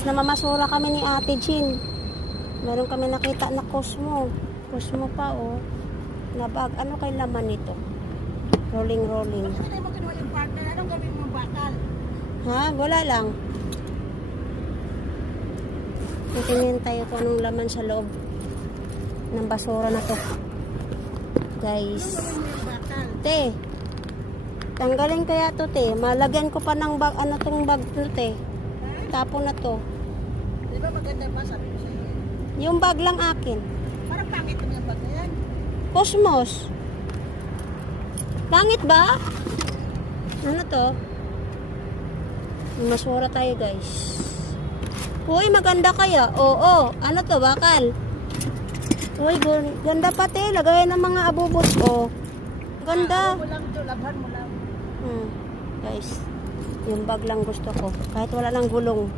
Guys, namamasura kami ni Ate Jean. Meron kami nakita na Cosmo. Cosmo pa, oh. Na bag. Ano kay laman nito? Rolling. Bakit hindi mo kinuha yung partner? Anong gawin mo bakal? Ha? Wala lang. Titingin tayo kung anong laman sa loob ng basura na to. Guys. Anong gawin mo yung bakal? Te. Tanggalin kaya to, te. Malagyan ko pa ng bag. Ano tong bag to, te? Tapon na to. Di ba maganda pa? Sabi ko sa'yo. Yung bag lang akin. Parang pangit mo yung bag na yan. Cosmos. Pangit ba? Ano to? Masura tayo, guys. Uy, maganda kaya. Oo. Ano to, bakal? Uy, ganda pa, te. Lagayan ng mga abubot. Oh. Ganda. Ano mo lang ito, labhan mo lang. Guys, yung bag lang gusto ko. Kahit wala lang gulong.